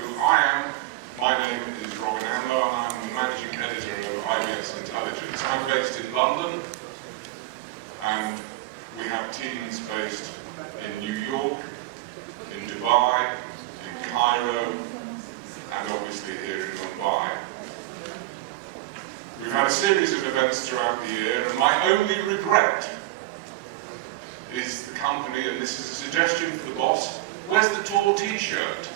who I am, my name is Robin Amber and I'm the Managing Editor of IBS Intelligence. I'm based in London and we have teams based in New York, in Dubai, in Cairo and obviously here in Mumbai. We've had a series of events throughout the year and my only regret is the company, and this is a suggestion for the boss, where's the tall t-shirt?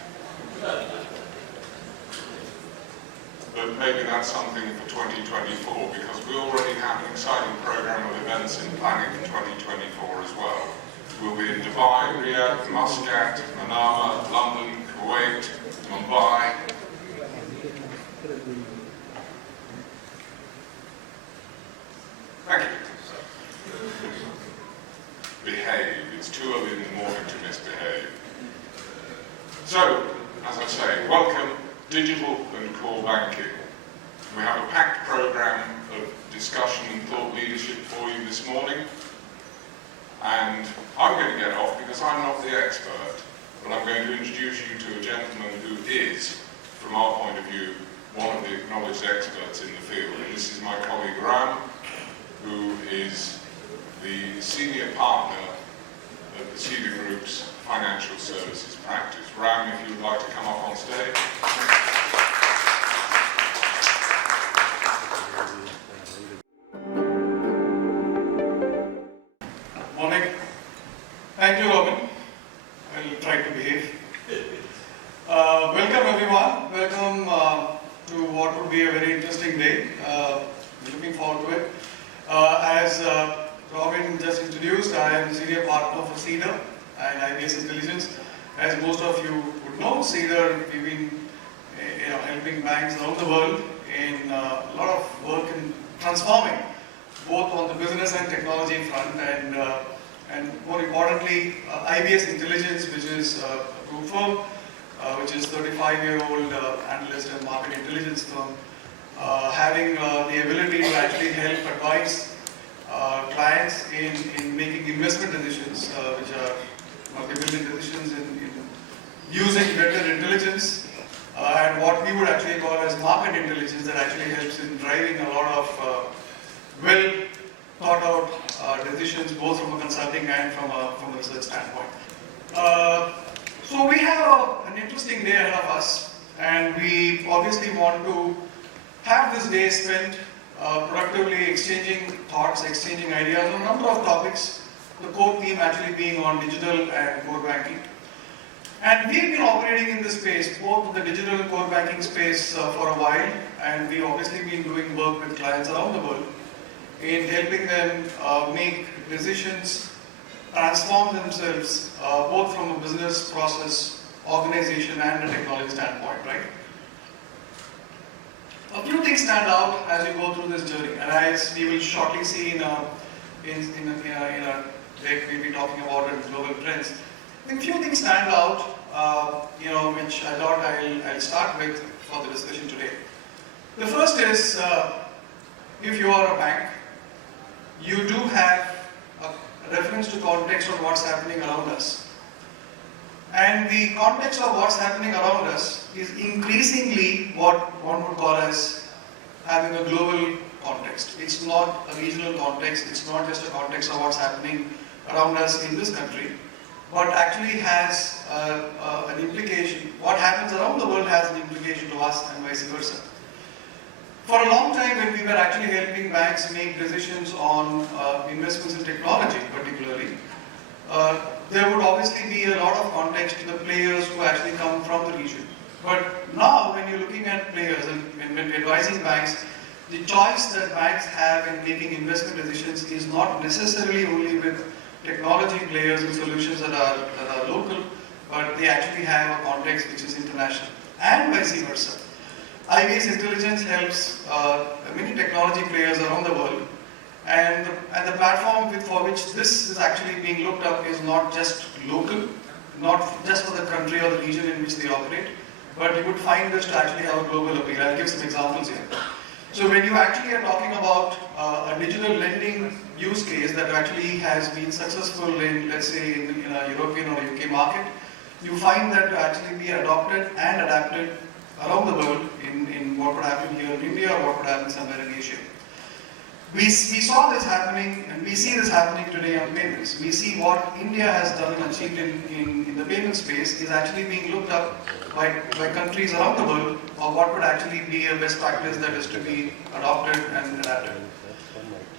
But maybe that's something for 2024 because we already have an exciting program of events in planning for 2024 as well. We'll be in Dubai, Riyadh, Muscat, Manama, London, Kuwait, Mumbai. Thank you. Behave. It's too early in the morning to misbehave. So, as I say, welcome, digital and core banking. We have a packed program of discussion and thought leadership for you this morning. And I'm going to get off because I'm not the expert, but I'm going to introduce you to a gentleman who is, from our point of view, one of the acknowledged experts in the field. And this is my colleague Ram, who is the senior partner of the Cedar Group's financial services practice. Ram, if you would like to come up on stage. Morning. Thank you, Robin. I'll try to behave. Welcome everyone. Welcome to what would be a very interesting day. Looking forward to it. As Robin just introduced, I am Senior Partner for Cedar and IBS Intelligence. As most of you would know, Cedar, we've been helping banks around the world in a lot of work in transforming, both on the business and technology front, and more importantly, IBS Intelligence, which is a group firm, which is a 35-year-old analyst and market intelligence firm, having the ability to actually help advise clients in making investment decisions, which are multi-billion decisions in using better intelligence and what we would actually call as market intelligence that actually helps in driving a lot of well thought out decisions, both from a consulting and from a research standpoint. So we have an interesting day ahead of us, and we obviously want to have this day spent productively exchanging thoughts, exchanging ideas on a number of topics, the core theme actually being on digital and core banking. And we've been operating in this space, both the digital and core banking space for a while, and we've obviously been doing work with clients around the world in helping them make decisions, transform themselves, both from a business process, organization and a technology standpoint, right? A few things stand out as you go through this journey, and as we will shortly see in a deck we'll be talking about in global trends. I think a few things stand out, which I thought I'll start with for the discussion today. The first is, if you are a bank, you do have a reference to context of what's happening around us. And the context of what's happening around us is increasingly what one would call as having a global context. It's not a regional context, it's not just a context of what's happening around us in this country, but actually has an implication. What happens around the world has an implication to us and vice versa. For a long time, when we were actually helping banks make decisions on investments in technology particularly, there would obviously be a lot of context to the players who actually come from the region. But now, when you're looking at players and when advising banks, the choice that banks have in making investment decisions is not necessarily only with technology players and solutions that are local, but they actually have a context which is international, and vice versa. IBS Intelligence helps many technology players around the world, and the platform for which this is actually being looked up is not just local, not just for the country or the region in which they operate, but you would find this to actually have a global appeal. I'll give some examples here. So when you actually are talking about a digital lending use case that actually has been successful in, let's say, in a European or UK market, you find that to actually be adopted and adapted around the world in what would happen here in India or what would happen somewhere in Asia. We saw this happening and we see this happening today on payments. We see what India has done and achieved in the payment space is actually being looked up by countries around the world of what would actually be a best practice that is to be adopted and adapted.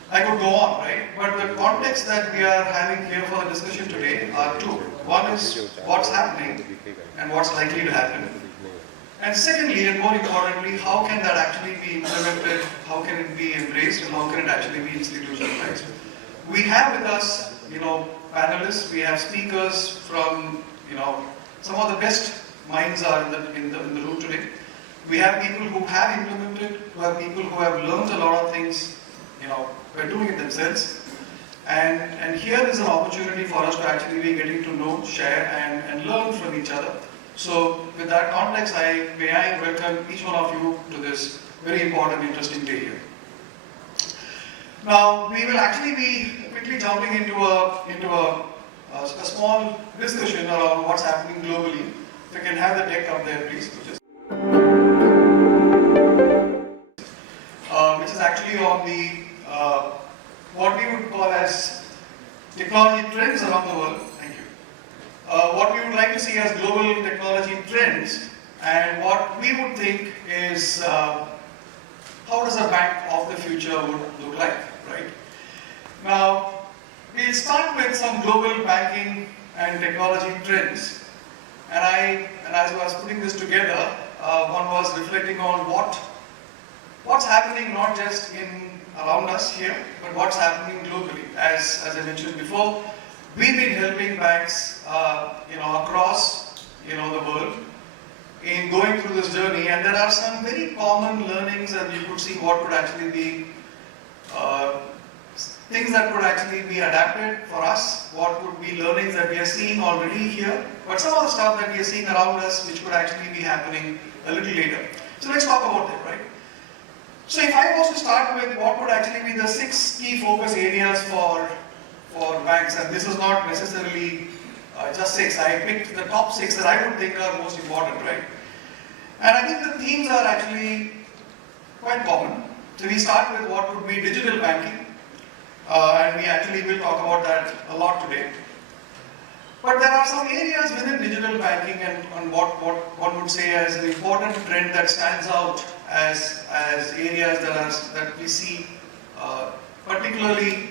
I could go on, right? But the context that we are having here for the discussion today are two. One is what's happening and what's likely to happen. And secondly, and more importantly, how can that actually be implemented, how can it be embraced, and how can it actually be institutionalized? We have with us, panelists, we have speakers from, some of the best minds are in the room today. We have people who have implemented, we have people who have learned a lot of things, by doing it themselves. And here is an opportunity for us to actually be getting to know, share, and learn from each other. So with that context, may I welcome each one of you to this very important, interesting day here. Now, we will actually be quickly jumping into a small discussion around what's happening globally. If you can have the deck up there, please. Which is actually on the what we would call as technology trends around the world. Thank you. What we would like to see as global technology trends, and what we would think is how does a bank of the future would look like, right? Now, we'll start with some global banking and technology trends. And as I was putting this together, one was reflecting on what's happening not just around us here, but what's happening globally. As I mentioned before, we've been helping banks, across, the world in going through this journey, and there are some very common learnings, and you could see what could actually be things that could actually be adapted for us, what could be learnings that we are seeing already here, but some of the stuff that we are seeing around us which could actually be happening a little later. So let's talk about that, right? So if I was to start with what would actually be the 6 key focus areas for banks, and this is not necessarily just 6, I picked the top 6 that I would think are most important, right? And I think the themes are actually quite common. So we start with what would be digital banking, and we actually will talk about that a lot today. But there are some areas within digital banking and what one would say as an important trend that stands out as areas that we see particularly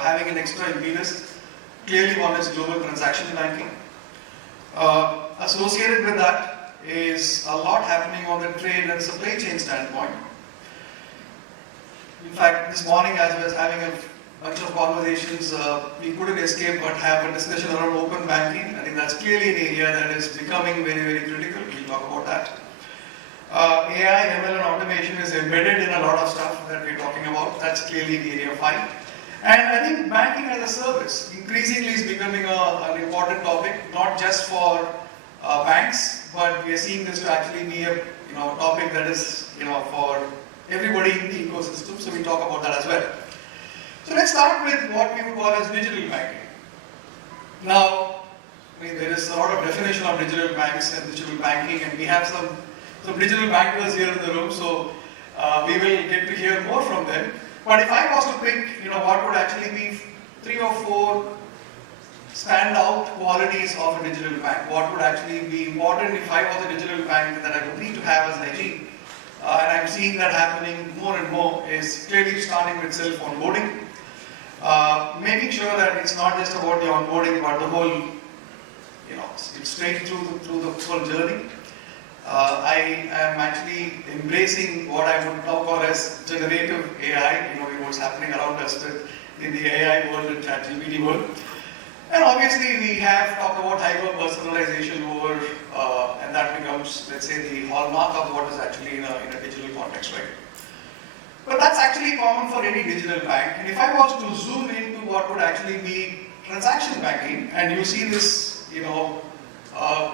having an extra impetus. Clearly one is global transaction banking. Associated with that is a lot happening on the trade and supply chain standpoint. In fact, this morning as I was having a bunch of conversations, we couldn't escape but have a discussion around open banking. I think that's clearly an area that is becoming very, very critical. We'll talk about that. AI, ML and automation is embedded in a lot of stuff that we're talking about. That's clearly the area 5. And I think banking as a service increasingly is becoming an important topic, not just for banks, but we are seeing this to actually be a topic that is for everybody in the ecosystem. So we talk about that as well. So let's start with what we would call as digital banking. Now, there is a lot of definition of digital banks and digital banking, and we have some digital bankers here in the room, so we will get to hear more from them. But if I was to pick, what would actually be 3 or 4 standout qualities of a digital bank, what would actually be important if I was a digital bank that I would need to have as IG, and I'm seeing that happening more and more, is clearly starting with self-onboarding. Making sure that it's not just about the onboarding, but the whole, it's straight through the whole journey. I am actually embracing what I would now call as generative AI, what's happening around us in the AI world and ChatGPT world. And obviously we have talked about hyper-personalization over, and that becomes, let's say, the hallmark of what is actually in a digital context, right? But that's actually common for any digital bank. And if I was to zoom into what would actually be transaction banking, and you see this,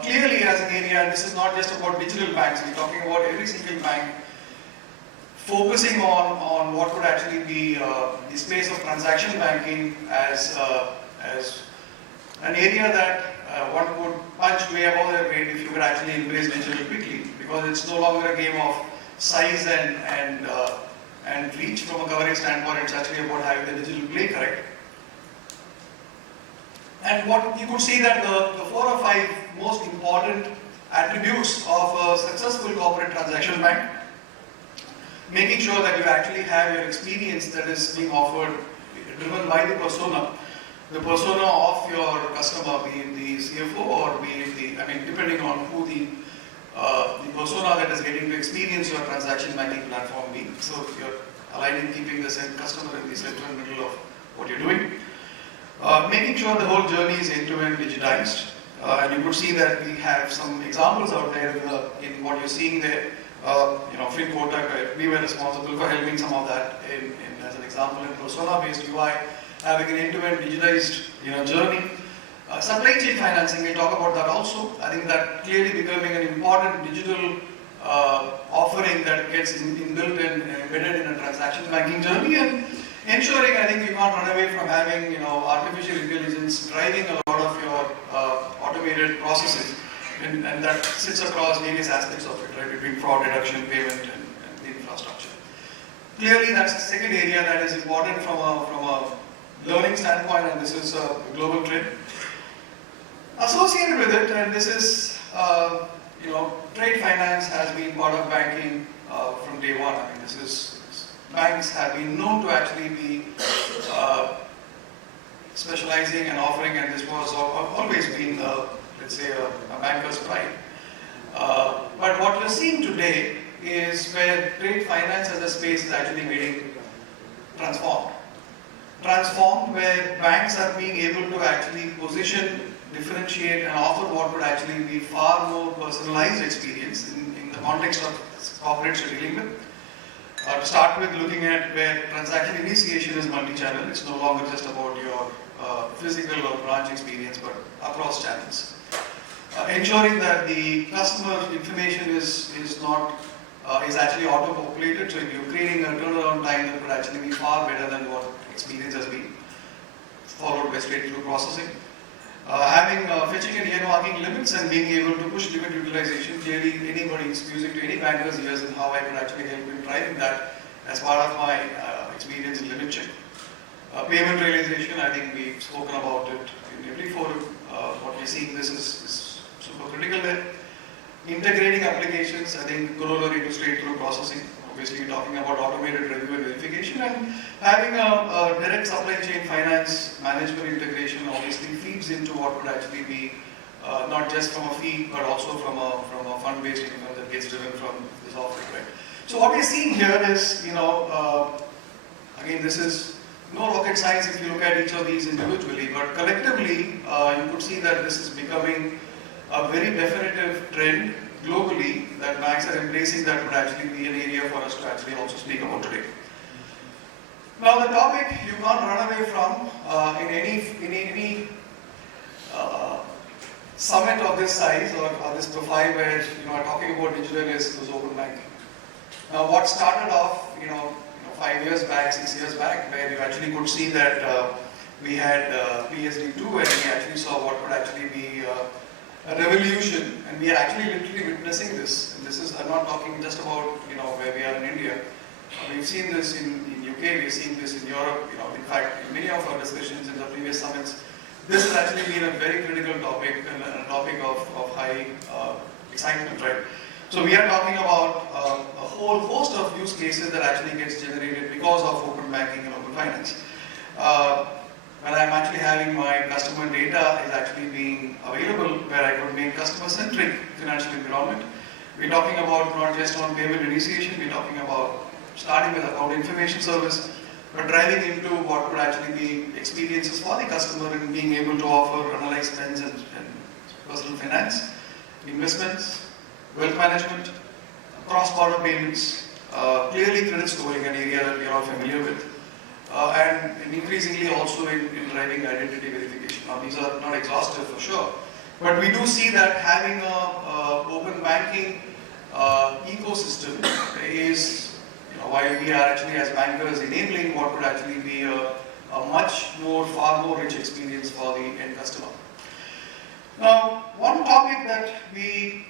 clearly as an area, and this is not just about digital banks, we're talking about every single bank focusing on what would actually be the space of transaction banking as an area that one could punch way above their weight if you could actually embrace digital quickly, because it's no longer a game of size and reach from a coverage standpoint. It's actually about having the digital play correct. And what you could see that the 4 or 5 most important attributes of a successful corporate transaction bank, making sure that you actually have your experience that is being offered driven by the persona of your customer, be it the CFO or be it depending on who the persona that is getting to experience your transaction banking platform be. So you're aligning, keeping the customer in the center and middle of what you're doing. Making sure the whole journey is end-to-end digitized. And you could see that we have some examples out there in what you're seeing there. Free Kotak, we were responsible for helping some of that as an example in persona-based UI, having an end-to-end digitized journey. Supply chain financing, we'll talk about that also. I think that clearly becoming an important digital offering that gets inbuilt and embedded in a transaction banking journey, and ensuring, I think, you can't run away from having artificial intelligence driving a lot of your automated processes, and that sits across various aspects of it, right, between fraud reduction, payment, and the infrastructure. Clearly, that's the second area that is important from a learning standpoint, and this is a global trend. Associated with it, and this is, trade finance has been part of banking from day one. I mean, banks have been known to actually be specializing and offering, and this was always been, let's say, a banker's pride. But what we're seeing today is where trade finance as a space is actually getting transformed. Transformed, where banks are being able to actually position, differentiate, and offer what would actually be far more personalized experience in the context of corporates you're dealing with. To start with, looking at where transaction initiation is multi-channel. It's no longer just about your physical or branch experience, but across channels. Ensuring that the customer information is actually auto-populated, so you're creating a turnaround time that could actually be far better than what experience has been, followed by straight-through processing. Having fetching and earmarking limits and being able to push limit utilization. Clearly, anybody's music to any banker's ears in how I could actually help in driving that as part of my experience in limit check. Payment realization, I think we've spoken about it in every forum. What we're seeing, this is super critical there. Integrating applications, I think, corollary to straight-through processing. Obviously, you're talking about automated review and verification, and having a direct supply chain finance management integration obviously feeds into what would actually be not just from a fee, but also from a fund-based income that gets driven from this offering, right? So what we're seeing here is, again, this is no rocket science if you look at each of these individually, but collectively, you could see that this is becoming a very definitive trend globally that banks are embracing, that would actually be an area for us to actually also speak about today. Now, the topic you can't run away from in any summit of this size or this profile where are talking about digital is open banking. Now, what started off 5 years back, 6 years back, where you actually could see that we had PSD2, and we actually saw what would actually be a revolution, and we are actually literally witnessing this. And this is, I'm not talking just about where we are in India. We've seen this in UK, we've seen this in Europe. In fact, in many of our discussions in the previous summits, this has actually been a very critical topic and a topic of high excitement, right? So we are talking about a whole host of use cases that actually gets generated because of open banking and open finance. When I'm actually having my customer data is actually being available, where I could make customer-centric financial environment. We're talking about not just on payment initiation, we're talking about starting with account information service, but driving into what could actually be experiences for the customer and being able to offer analyze spends and personal finance, investments, wealth management, cross-border payments, clearly credit scoring, an area that we are all familiar with. And increasingly also in driving identity verification. Now, these are not exhaustive for sure, but we do see that having a open banking ecosystem is, while we are actually as bankers enabling what could actually be a far more rich experience for the end customer. Now, one topic that we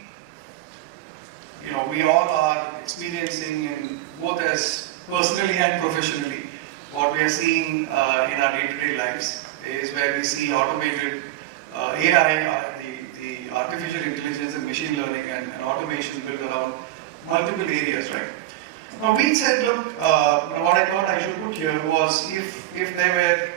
all are experiencing in both as personally and professionally, what we are seeing in our day-to-day lives is where we see automated AI, the artificial intelligence and machine learning and automation built around multiple areas, right? Now we said, look, what I thought I should put here was if there were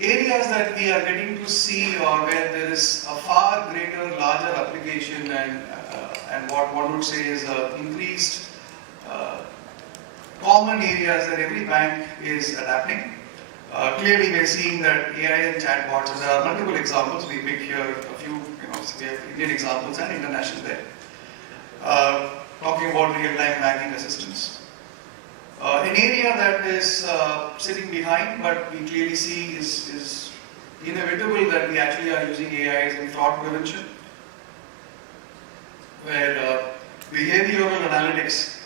areas that we are getting to see or where there is a far greater, larger application and what one would say is increased common areas that every bank is adapting. Clearly we are seeing that AI and chatbots, and there are multiple examples. We pick here a few, we have Indian examples and international there. Talking about real-time banking assistance. An area that is sitting behind, but we clearly see is inevitable that we actually are using AI is in fraud prevention, where behavioral analytics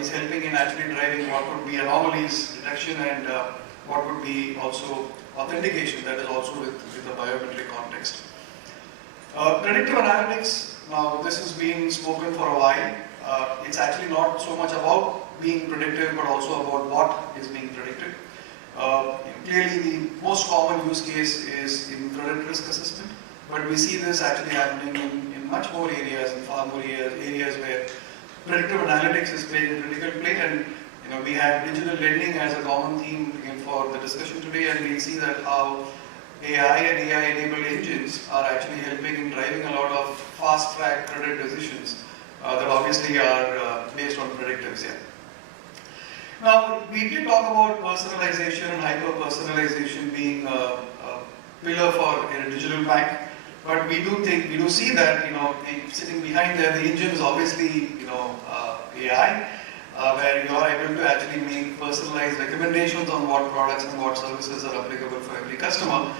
is helping in actually driving what would be anomalies detection and what would be also authentication, that is also with a biometric context. Predictive analytics, now this has been spoken for a while. It's actually not so much about being predictive, but also about what is being predicted. Clearly, the most common use case is in credit risk assessment, but we see this actually happening in much more areas, in far more areas where predictive analytics is playing a critical play. And we have digital lending as a common theme for the discussion today, and we see that how AI and AI-enabled engines are actually helping in driving a lot of fast-track credit decisions that obviously are based on predictives here. Now, we did talk about personalization and hyper-personalization being a pillar for a digital bank, but we do see that, sitting behind there, the engine is obviously, AI, where you are able to actually make personalized recommendations on what products and what services are applicable for every customer,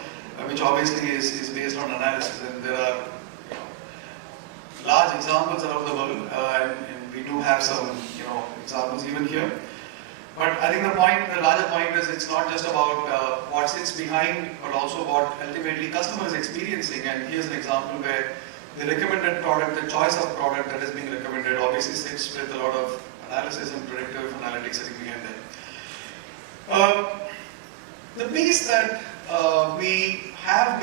which obviously is based on analysis. And there are large examples around the world, and we do have some examples even here. But I think the larger point is it's not just about what sits behind, but also what ultimately customer is experiencing. And here's an example where the recommended product, the choice of product that is being recommended obviously sits with a lot of analysis and predictive analytics sitting behind there. The piece that we have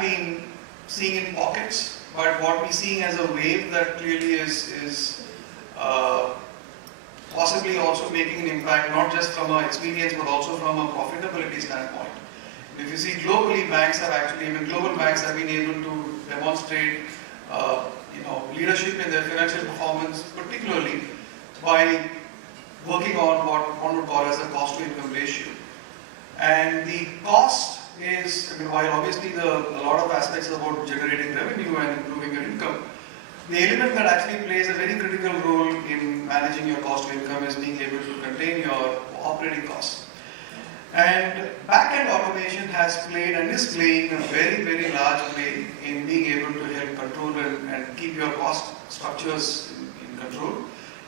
been seeing in pockets, but what we're seeing as a wave that clearly is possibly also making an impact, not just from an experience, but also from a profitability standpoint. If you see globally, global banks have been able to demonstrate leadership in their financial performance, particularly by working on what one would call as a cost to income ratio. And the cost is, while obviously a lot of aspects about generating revenue and improving your income, the element that actually plays a very critical role in managing your cost to income is being able to contain your operating costs. And back-end automation has played and is playing a very, very large play in being able to help control and keep your cost structures in control.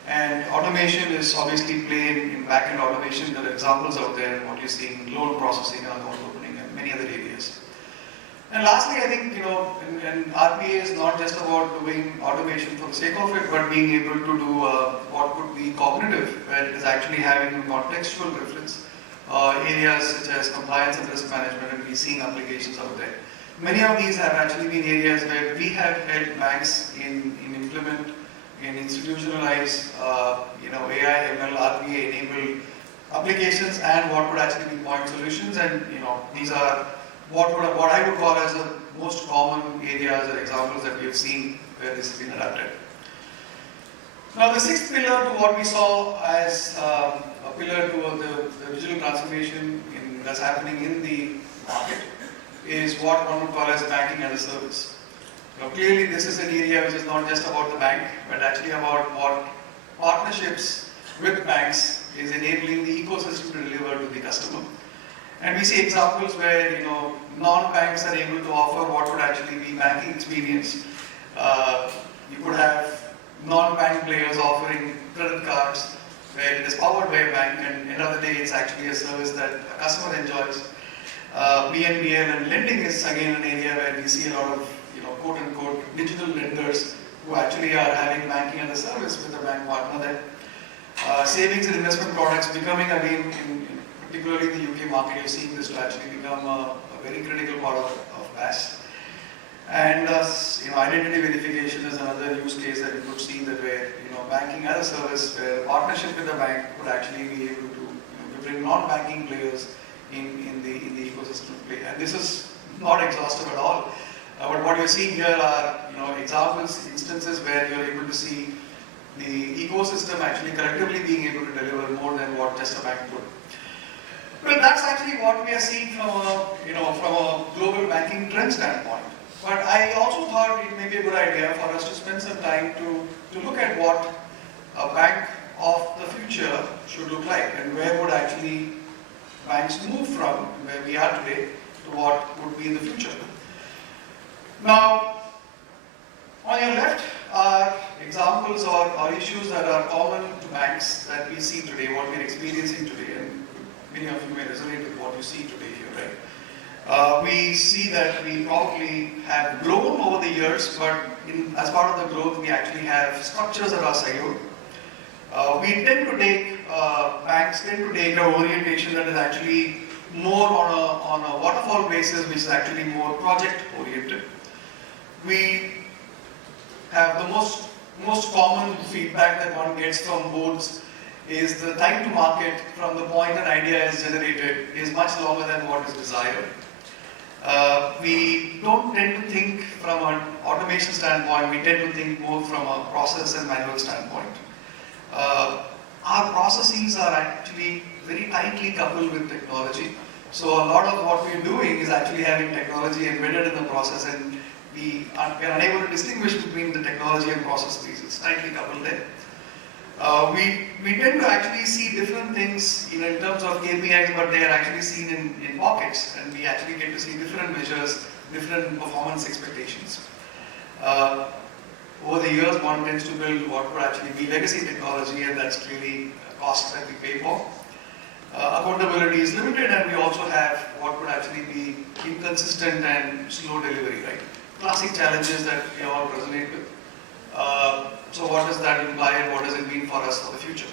And automation is obviously playing in back-end automation. There are examples out there, what you see in loan processing and account opening and many other areas. And lastly, I think, and RPA is not just about doing automation for the sake of it, but being able to do what would be cognitive, where it is actually having contextual reference. Areas such as compliance and risk management, and we're seeing applications out there. Many of these have actually been areas where we have helped banks in implement, in institutionalize, AI, ML, RPA enabled applications and what would actually be point solutions. And these are what I would call as the most common areas or examples that we have seen where this has been adapted. Now, the sixth pillar to what we saw as a pillar to the digital transformation that's happening in the market is what one would call as banking as a service. Clearly, this is an area which is not just about the bank, but actually about what partnerships with banks is enabling the ecosystem to deliver to the customer. And we see examples where non-banks are able to offer what would actually be banking experience. You could have non-bank players offering credit cards where it is powered by a bank, and at the end of the day, it's actually a service that a customer enjoys. BNPL and lending is again an area where we see a lot of, quote unquote, digital lenders who actually are having banking as a service with a bank partner there. Savings and investment products becoming again, particularly in the UK market, you're seeing this to actually become a very critical part of BAS. And identity verification is another use case that you could see that where banking as a service, where a partnership with the bank would actually be able to bring non-banking players in the ecosystem play. And this is not exhaustive at all. But what you're seeing here are examples, instances where you're able to see the ecosystem actually collectively being able to deliver more than what just a bank could. Well, that's actually what we are seeing from a global banking trend standpoint. But I also thought it may be a good idea for us to spend some time to look at what a bank of the future should look like and where would actually banks move from where we are today to what would be in the future. Now, on your left are examples or issues that are common to banks that we see today, what we're experiencing today, and many of you may resonate with what you see today here, right? We see that we probably have grown over the years, but as part of the growth, we actually have structures that are siloed. Banks tend to take an orientation that is actually more on a waterfall basis, which is actually more project oriented. We have the most common feedback that one gets from boards is the time to market from the point an idea is generated is much longer than what is desired. We don't tend to think from an automation standpoint, we tend to think more from a process and manual standpoint. Our processes are actually very tightly coupled with technology. So a lot of what we're doing is actually having technology embedded in the process, and we are unable to distinguish between the technology and process pieces, tightly coupled there. We tend to actually see different things in terms of KPIs, but they are actually seen in pockets, and we actually get to see different measures, different performance expectations. Over the years, one tends to build what would actually be legacy technology, and that's clearly a cost that we pay for. Accountability is limited, and we also have what would actually be inconsistent and slow delivery, right? Classic challenges that we all resonate with. So what does that imply and what does it mean for us for the future?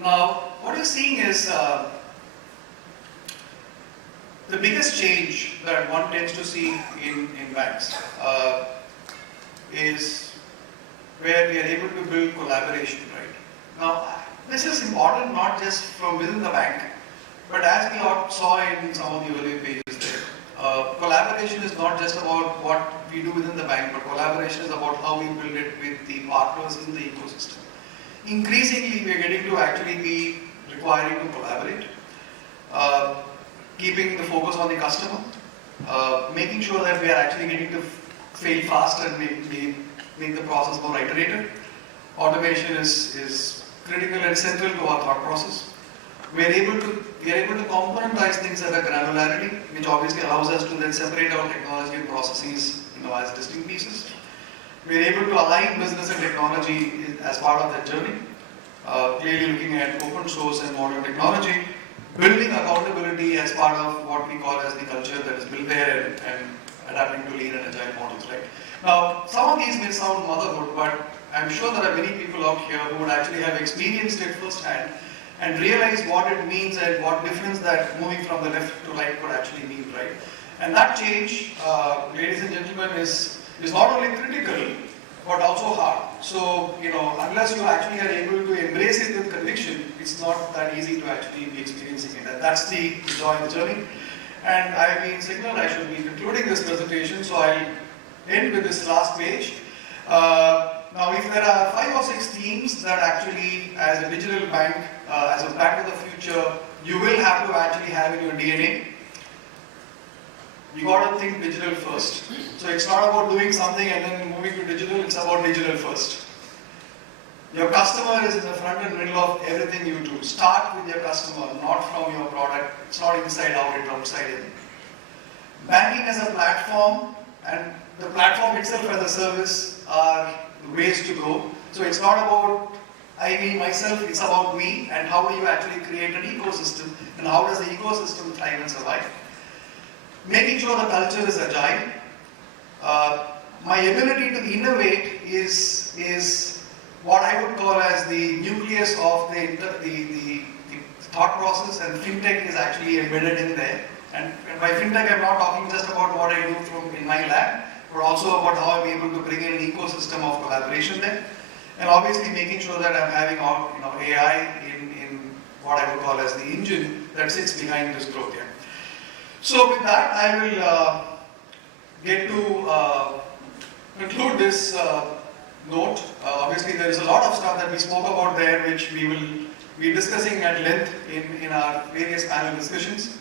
Now, what you're seeing is the biggest change that one tends to see in banks is where we are able to build collaboration, right? Now, this is important not just from within the bank, but as we saw in some of the earlier pages there. Collaboration is not just about what we do within the bank, but collaboration is about how we build it with the partners in the ecosystem. Increasingly, we are getting to actually be requiring to collaborate, keeping the focus on the customer, making sure that we are actually getting to fail fast and make the process more iterative. Automation is critical and central to our thought process. We are able to componentize things at a granularity, which obviously allows us to then separate our technology and processes as distinct pieces. We are able to align business and technology as part of that journey, clearly looking at open source and modern technology, building accountability as part of what we call as the culture that is built there, and adapting to lean and agile models, right? Now, some of these may sound motherhood, but I'm sure there are many people out here who would actually have experienced it firsthand and realize what it means and what difference that moving from the left to right could actually mean, right? And that change, ladies and gentlemen, is not only critical, but also hard. So, unless you actually are able to embrace it with conviction, it's not that easy to actually be experiencing it. And that's the joy of the journey. And I've been signaled I should be concluding this presentation, so I'll end with this last page. Now, if there are 5 or 6 themes that actually, as a digital bank, as a bank of the future, you will have to actually have in your DNA, you got to think digital first. So it's not about doing something and then moving to digital, it's about digital first. Your customer is in the front and middle of everything you do. Start with your customer, not from your product. It's not inside out, it's outside in. Banking as a platform and the platform itself as a service are ways to go. So it's not about I mean myself, it's about me and how do you actually create an ecosystem and how does the ecosystem thrive and survive. Making sure the culture is agile. My ability to innovate is what I would call as the nucleus of the thought process, and fintech is actually embedded in there. And by fintech, I'm not talking just about what I do in my lab, but also about how I'm able to bring in an ecosystem of collaboration there. And obviously making sure that I'm having AI in what I would call as the engine that sits behind this growth here. So with that, I will get to conclude this note. Obviously there is a lot of stuff that we spoke about there which we will be discussing at length in our various panel discussions.